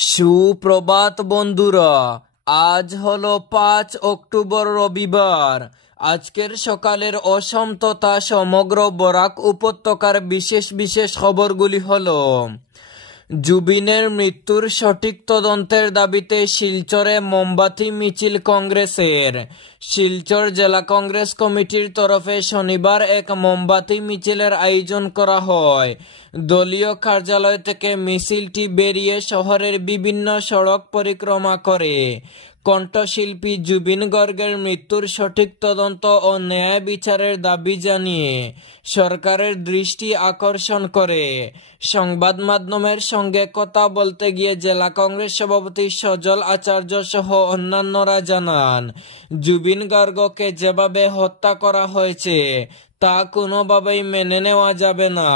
সুপ্রভাত বন্ধুরা, আজ হলো 5 অক্টোবর রবিবার। আজকের সকালের অসম তথা সমগ্র বরাক উপত্যকার বিশেষ বিশেষ খবরগুলি হলো: জুবিনের মৃত্যুর সঠিক তদন্তের দাবিতে শিলচরে মোমবাতি মিছিল কংগ্রেসের। শিলচর জেলা কংগ্রেস কমিটির তরফে শনিবার এক মোমবাতি মিছিলের আয়োজন করা হয়। দলীয় কার্যালয় থেকে মিছিলটি বেরিয়ে শহরের বিভিন্ন সড়ক পরিক্রমা করে কণ্ঠশিল্পী জুবিন গর্গের মৃত্যুর সঠিক তদন্ত ও ন্যায় বিচারের দাবি জানিয়ে সরকারের দৃষ্টি আকর্ষণ করে। সংবাদ মাধ্যমের সঙ্গে কথা বলতে গিয়ে জেলা কংগ্রেস সভাপতি সজল আচার্য সহ অন্যান্যরা জানান, জুবিন গর্গকে যেভাবে হত্যা করা হয়েছে তা কোনোভাবেই মেনে নেওয়া যাবে না।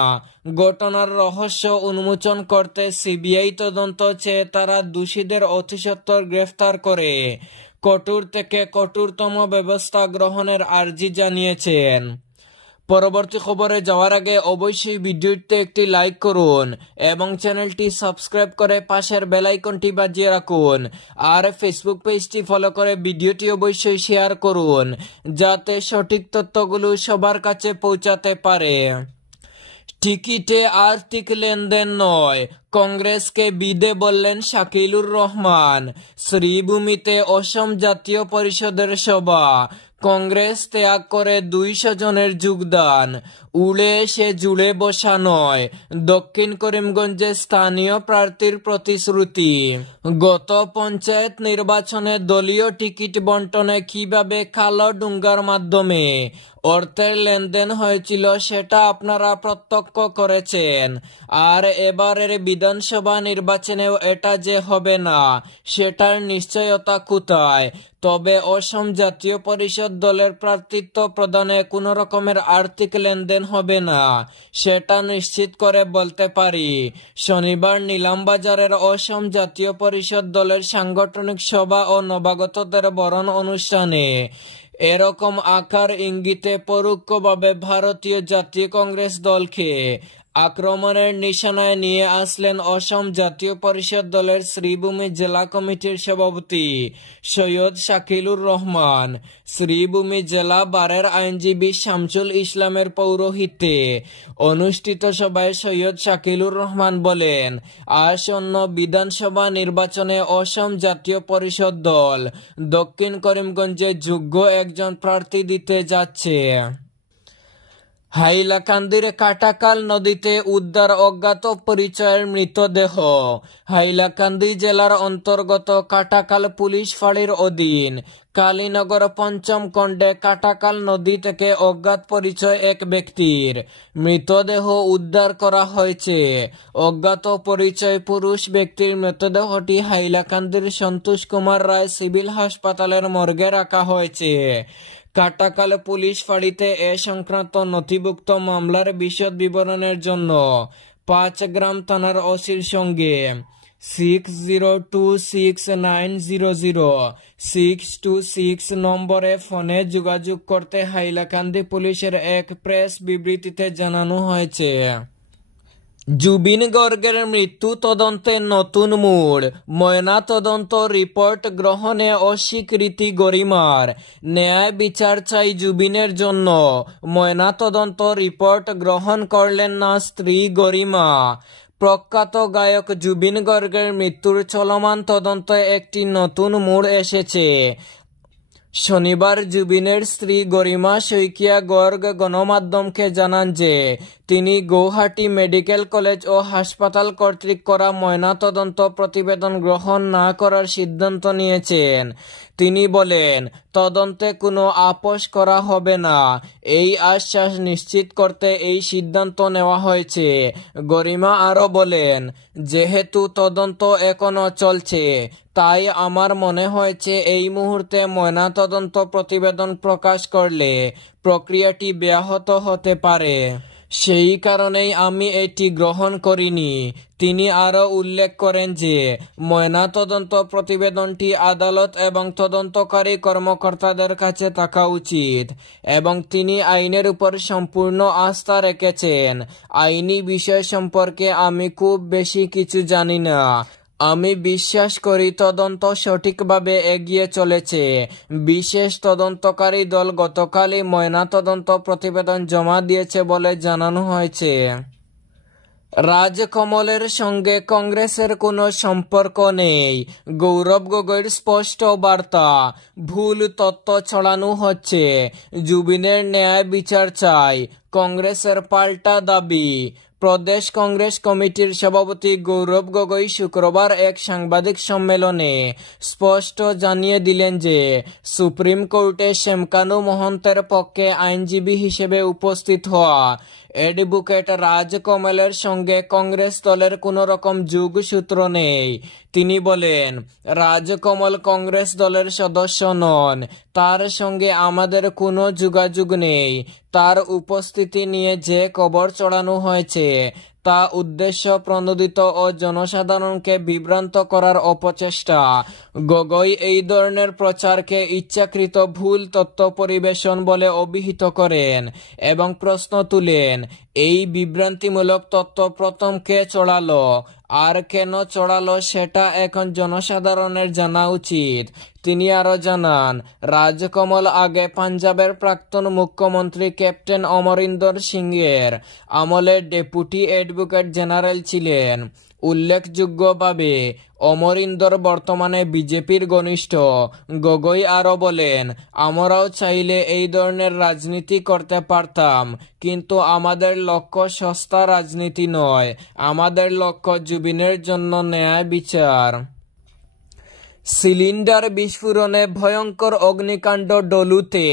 ঘটনার রহস্য উন্মোচন করতে সিবিআই তদন্ত চেয়ে তারা দোষীদের অতি সত্বর গ্রেফতার করে কঠোর থেকে কঠোরতম ব্যবস্থা গ্রহণের আর্জি জানিয়েছেন। পরবর্তী খবরে যাওয়ার আগে অবশ্যই ভিডিওতে একটি লাইক করুন এবং চ্যানেলটি সাবস্ক্রাইব করে পাশের বেল আইকনটি বাজিয়ে রাখুন। আর ফেসবুক পেজটি ফলো করে ভিডিওটি অবশ্যই শেয়ার করুন যাতে সঠিক তথ্যগুলো সবার কাছে পৌঁছাতে পারে। টিকিটে আর্থিক লেনদেন নয়, কংগ্রেসকে বিদে বললেন শাকিলুর রহমান। শ্রীভূমিতে অসম জাতীয় পরিষদের সভা, কংগ্রেস ত্যাগ করে 200 জনের যোগদান। উড়ে এসে জুড়ে বসা নয়, দক্ষিণ করিমগঞ্জে স্থানীয় প্রার্থীর প্রতিশ্রুতি। গত পঞ্চায়েত নির্বাচনে দলীয় টিকিট বন্টনে কিভাবে কালো ডুঙ্গার মাধ্যমে অর্থের লেনদেন হয়েছিল সেটা আপনারা প্রত্যক্ষ করেছেন। আর এবারের বিধানসভা নির্বাচনেও এটা যে হবে না সেটার নিশ্চয়তা কোথায়? তবে অসম জাতীয় পরিষদ দলের প্রার্থিত্ব প্রদানে কোনো রকমের আর্থিক লেনদেন হবে না সেটা নিশ্চিত করে বলতে পারি। শনিবার নিলামবাজারের অসম জাতীয় পরিষদ দলের সাংগঠনিক সভা ও নবাগতদের বরণ অনুষ্ঠানে এরকম আকার ইঙ্গিতে পরোক্ষভাবে ভারতীয় জাতীয় কংগ্রেস দলকে আক্রমণের নিশানায় নিয়ে আসলেন অসম জাতীয় পরিষদ দলের শ্রীভূমি জেলা কমিটির সভাপতি সৈয়দ শাকিলুর রহমান। শ্রীভূমি জেলা বারের আইনজীবী শামসুল ইসলামের পৌরোহিত্যে অনুষ্ঠিত সভায় সৈয়দ শাকিলুর রহমান বলেন, আসন্ন বিধানসভা নির্বাচনে অসম জাতীয় পরিষদ দল দক্ষিণ করিমগঞ্জে যোগ্য একজন প্রার্থী দিতে যাচ্ছে। হাইলাকান্দির কাটাকাল নদীতে উদ্ধার অজ্ঞাত পরিচয়ের মৃতদেহ। হাইলাকান্দি জেলার অন্তর্গত কাটাকাল পুলিশ ফাঁড়ির অধীন কালীনগর পঞ্চম খণ্ডে কাটাকাল নদী থেকে অজ্ঞাত পরিচয় এক ব্যক্তির মৃতদেহ উদ্ধার করা হয়েছে। অজ্ঞাত পরিচয় পুরুষ ব্যক্তির মৃতদেহটি হাইলাকান্দির সন্তোষ কুমার রায় সিভিল হাসপাতালের মর্গে রাখা হয়েছে। কাটাকাল পুলিশ ফাঁড়িতে এ সংক্রান্ত নথিভুক্ত মামলার বিশদ বিবরণের জন্য 5 গ্রাম থানার ওসির সঙ্গে 6026900626 নম্বরে ফোনে যোগাযোগ করতে হাইলাকান্দি পুলিশের এক প্রেস বিবৃতিতে জানানো হয়েছে। জুবিন গর্গের মৃত্যু তদন্তে নতুন মোড়, ময়না তদন্ত রিপোর্ট গ্রহণে অস্বীকৃতি গরিমার। ন্যায় বিচার চাই জুবিনের জন্য, ময়না তদন্ত রিপোর্ট গ্রহণ করলেন না স্ত্রী গরিমা। প্রখ্যাত গায়ক জুবিন গর্গের মৃত্যুর চলমান তদন্তে একটি নতুন মোড় এসেছে। শনিবার জুবিনের স্ত্রী গরিমা শইকিয়া গর্গ গণমাধ্যমকে জানান যে তিনি গৌহাটি মেডিকেল কলেজ ও হাসপাতাল কর্তৃক করা ময়নাতদন্ত প্রতিবেদন গ্রহণ না করার সিদ্ধান্ত নিয়েছেন। তিনি বলেন, তদন্তে কোনো আপোষ করা হবে না, এই আশ্বাস নিশ্চিত করতে এই সিদ্ধান্ত নেওয়া হয়েছে। গরিমা আরও বলেন, যেহেতু তদন্ত এখনো চলছে তাই আমার মনে হয়েছে এই মুহূর্তে ময়নাতদন্ত প্রতিবেদন প্রকাশ করলে প্রক্রিয়াটি ব্যাহত হতে পারে, সেই কারণেই আমি এটি গ্রহণ করিনি। তিনি আরও উল্লেখ করেন যে ময়নাতদন্ত প্রতিবেদনটি আদালত এবং তদন্তকারী কর্মকর্তাদের কাছে থাকা উচিত এবং তিনি আইনের উপর সম্পূর্ণ আস্থা রেখেছেন। আইনি বিষয় সম্পর্কে আমি খুব বেশি কিছু জানি না। আমি বিশ্বাস করি তদন্ত সঠিকভাবে এগিয়ে চলেছে। বিশেষ তদন্তকারী দল গতকালই ময়নাতদন্ত প্রতিবেদন জমা দিয়েছে বলে জানানো হয়েছে। রাজকমলের সঙ্গে কংগ্রেসের কোনো সম্পর্ক নেই, গৌরব গগৈর স্পষ্ট বার্তা। ভুল তথ্য ছড়ানো হচ্ছে, জুবিনের ন্যায় বিচার চাই, কংগ্রেসের পাল্টা দাবি। প্রদেশ কংগ্রেস কমিটির সভাপতি গৌরব গগৈ শুক্রবার এক সাংবাদিক সম্মেলনে স্পষ্ট জানিয়ে দিলেন যে সুপ্রিম কোর্টে শ্যামকানু মহন্তের পক্ষে আইনজীবী হিসেবে উপস্থিত হওয়া অ্যাডভোকেট রাজকমলের সঙ্গে কংগ্রেস দলের কোনো রকম যোগসূত্র নেই। তিনি বলেন, রাজকমল কংগ্রেস দলের সদস্য নন, তার সঙ্গে আমাদের কোনো যোগাযোগ নেই। তার উপস্থিতি নিয়ে যে খবর ছড়ানো হয়েছে তা উদ্দেশ্য প্রণোদিত ও জনসাধারণকে বিভ্রান্ত করার অপচেষ্টা। গগৈ এই ধরনের প্রচারকে ইচ্ছাকৃত ভুল তথ্য পরিবেশন বলে অভিহিত করেন এবং প্রশ্ন তুলেন, এই বিভ্রান্তিমূলক তথ্য প্রথম কে ছড়ালো আর কেন ছড়ালো সেটা এখন জনসাধারণের জানা উচিত। তিনি আরো জানান, রাজকমল আগে পাঞ্জাবের প্রাক্তন মুখ্যমন্ত্রী ক্যাপ্টেন অমরিন্দর সিংয়ের আমলে ডেপুটি অ্যাডভোকেট জেনারেল ছিলেন। উল্লেখযোগ্যভাবে অমরিন্দর বর্তমানে বিজেপির ঘনিষ্ঠ। গগৈ আরো বলেন, আমরাও চাইলে এই ধরনের রাজনীতি করতে পারতাম, কিন্তু আমাদের লক্ষ্য সস্তা রাজনীতি নয়, আমাদের লক্ষ্য জুবিনের জন্য ন্যায় বিচার। সিলিন্ডার বিস্ফোরণে ভয়ঙ্কর অগ্নিকাণ্ড ডলুতে,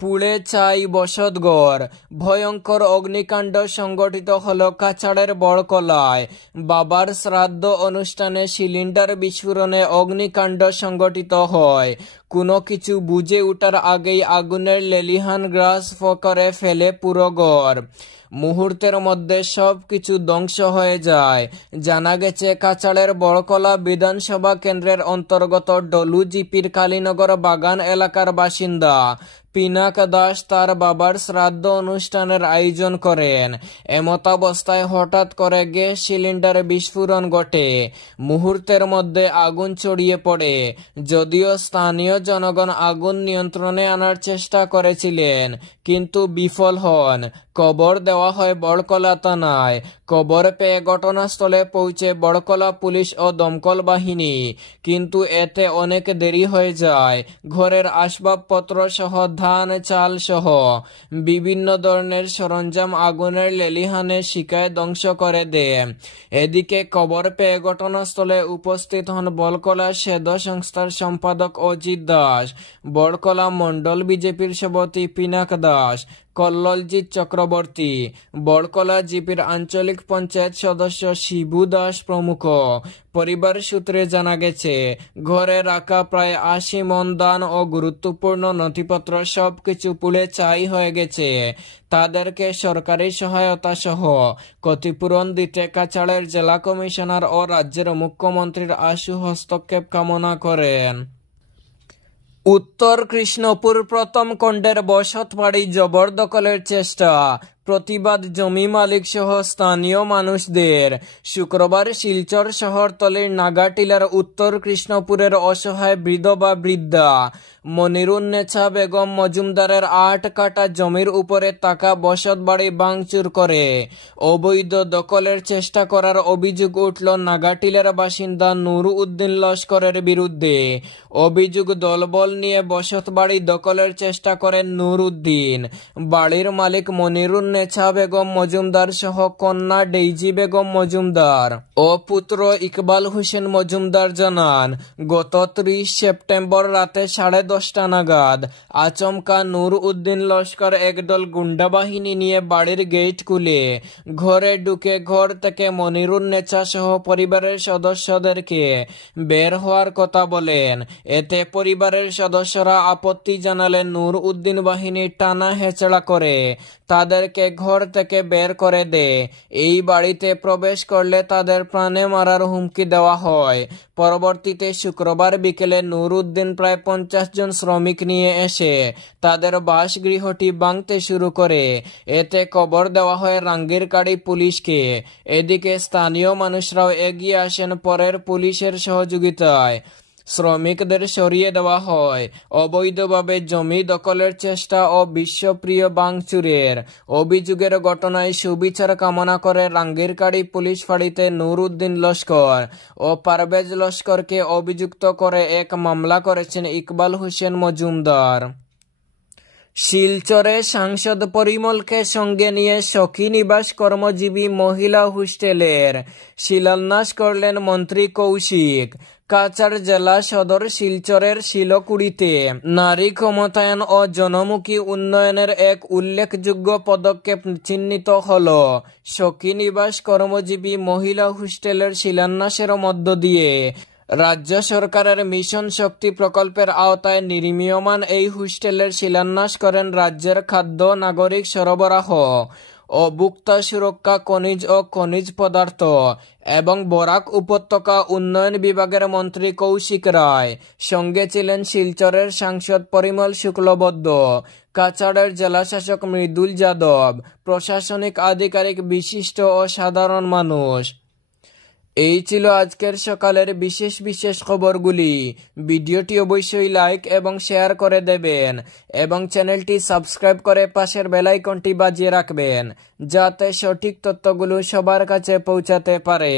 পুড়ে ছাই বসতঘর। ভয়ঙ্কর অগ্নিকাণ্ড সংঘটিত হল কাছাড়ের বড়কলায়। বাবার শ্রাদ্ধ অনুষ্ঠানে সিলিন্ডার বিস্ফোরণে অগ্নিকাণ্ড সংঘটিত হয়। কোনো কিছু বুঝে ওঠার আগেই আগুনের লেলিহান গ্রাস করে ফেলে পুরো ঘর। মুহূর্তের মধ্যে সবকিছু ধ্বংস হয়ে যায়। জানা গেছে, কাছাড়ের বড়কলা বিধানসভা কেন্দ্রের অন্তর্গত ডলু জিপির কালীনগর বাগান এলাকার বাসিন্দা পিনাক দাস তার বাবার শ্রাদ্ধ অনুষ্ঠানের আয়োজন করেন। এমতাবস্থায় হঠাৎ করে গ্যাস সিলিন্ডার বিস্ফোরণ ঘটে। মুহূর্তের মধ্যে আগুন ছড়িয়ে পড়ে। যদিও স্থানীয় জনগণ আগুন নিয়ন্ত্রণে আনার চেষ্টা করেছিলেন, কিন্তু বিফল হন। খবর দেওয়া হয় বড়কলা থানায়। খবর পেয়ে ঘটনাস্থলে পৌঁছে বড়কলা পুলিশ ও দমকল বাহিনী, কিন্তু এতে অনেক দেরি হয়ে যায়। ঘরের আসবাবপত্র সহ ধান চাল সহ বিভিন্ন ধরনের সরঞ্জাম আগুনের লেলিহানে শিখায় ধ্বংস করে দেয়। এদিকে খবর পেয়ে ঘটনাস্থলে উপস্থিত হন বড়কলা সেদ সংস্থার সম্পাদক অজিত দাস, বড়কলা মন্ডল বিজেপির সভাপতি পিনাক দাস, কল্লোলজিৎ চক্রবর্তী, বড়কলা জিপির আঞ্চলিক পঞ্চায়েত সদস্য শিবু দাস প্রমুখ। পরিবার সূত্রে জানা গেছে, ঘরে রাখা প্রায় 80 মণ ধান ও গুরুত্বপূর্ণ নথিপত্র সবকিছু পুড়ে ছাই হয়ে গেছে। তাদেরকে সরকারি সহায়তা সহ ক্ষতিপূরণ দিতে কাছাড়ের জেলা কমিশনার ও রাজ্যের মুখ্যমন্ত্রীর আশু হস্তক্ষেপ কামনা করেন। উত্তর কৃষ্ণপুর প্রথম খণ্ডের বসতবাড়ি জবরদখলের চেষ্টা, প্রতিবাদ জমি মালিক সহ স্থানীয় মানুষদের। শুক্রবার শিলচর শহরতলির নাগাটিলার উত্তর কৃষ্ণপুরের অসহায় বিধবা বৃদ্ধা মনিরুন্নেছা বেগম মজুমদারের 8 কাঠা জমির উপরে থাকা বসতবাড়ি ভাঙচুর করে অবৈধ দখলের চেষ্টা করার অভিযোগ উঠল নাগাটিলার বাসিন্দা নুর উদ্দিন লস্করের বিরুদ্ধে। অভিযোগ, দলবল নিয়ে বসতবাড়ি দখলের চেষ্টা করেন নুর উদ্দিন। বাড়ির মালিক মনিরুন্নেছা বেগম মজুমদার সহ কন্যা ডেইজি বেগম মজুমদার ও পুত্র ইকবাল হোসেন মজুমদার জানান, গত 30 সেপ্টেম্বর রাতে 10:30 নাগাদ আচমকা নুর উদ্দিন লস্কর একদল গুন্ডা বাহিনী নিয়ে বাড়ির গেট খুলে ঘরে ঢুকে ঘর থেকে মনিরুন্নেছা সহ পরিবারের সদস্যদেরকে বের হওয়ার কথা বলেন এতে পরিবারের সদস্যরা আপত্তি জানালে নূর উদ্দিন বাহিনী টানা হেঁচড়া করে তাদেরকে ঘর থেকে বের করে দেয়। এই বাড়িতে প্রবেশ করলে তাদের প্রাণে মারার হুমকি দেওয়া হয়। পরবর্তীতে শুক্রবার বিকেলে নূর উদ্দিন প্রায় 50 জন শ্রমিক নিয়ে এসে তাদের বাসগৃহটি ভাঙতে শুরু করে। এতে খবর দেওয়া হয় রাঙ্গিরকাড়ি পুলিশকে। এদিকে স্থানীয় মানুষরাও এগিয়ে আসেন পরের পুলিশের সহযোগিতায়। শ্রমিকদের সরিয়ে দেওয়া হয়। অবৈধভাবে জমি দখলের চেষ্টা ও বিশ্বপ্রিয় ভাঙচুরের অভিযোগের ঘটনায় সুবিচার কামনা করে রাঙ্গিরকাড়ি পুলিশ ফাঁড়িতে নূর উদ্দিন লস্কর ও পারভেজ লস্করকে অভিযুক্ত করে এক মামলা করেছেন ইকবাল হোসেন মজুমদার। শিলচরে সাংসদ পরিমলকে সঙ্গে নিয়ে সখী নিবাস কর্মজীবী মহিলা হোস্টেলের শিলান্যাস করলেন মন্ত্রী কৌশিক। কাছাড় জেলা সদর শিলচরের শিলকুড়িতে নারী ক্ষমতায়ন ও জনমুখী উন্নয়নের এক উল্লেখযোগ্য পদক্ষেপ চিহ্নিত হল সখী নিবাস কর্মজীবী মহিলা হোস্টেলের শিলান্যাসের মধ্য দিয়ে। রাজ্য সরকারের মিশন শক্তি প্রকল্পের আওতায় নির্মীয়মান এই হোস্টেলের শিলান্যাস করেন রাজ্যের খাদ্য, নাগরিক সরবরাহ ও ভোক্তা সুরক্ষা, খনিজ ও খনিজ পদার্থ এবং বরাক উপত্যকা উন্নয়ন বিভাগের মন্ত্রী কৌশিক রায়। সঙ্গে ছিলেন শিলচরের সাংসদ পরিমল শুক্লবৈদ্য, কাছাড়ের জেলাশাসক মৃদুল যাদব, প্রশাসনিক আধিকারিক, বিশিষ্ট ও সাধারণ মানুষ। এই ছিল আজকের সকালের বিশেষ বিশেষ খবরগুলি। ভিডিওটি অবশ্যই লাইক এবং শেয়ার করে দেবেন এবং চ্যানেলটি সাবস্ক্রাইব করে পাশের বেল আইকনটি বাজিয়ে রাখবেন যাতে সঠিক তথ্যগুলো সবার কাছে পৌঁছাতে পারে।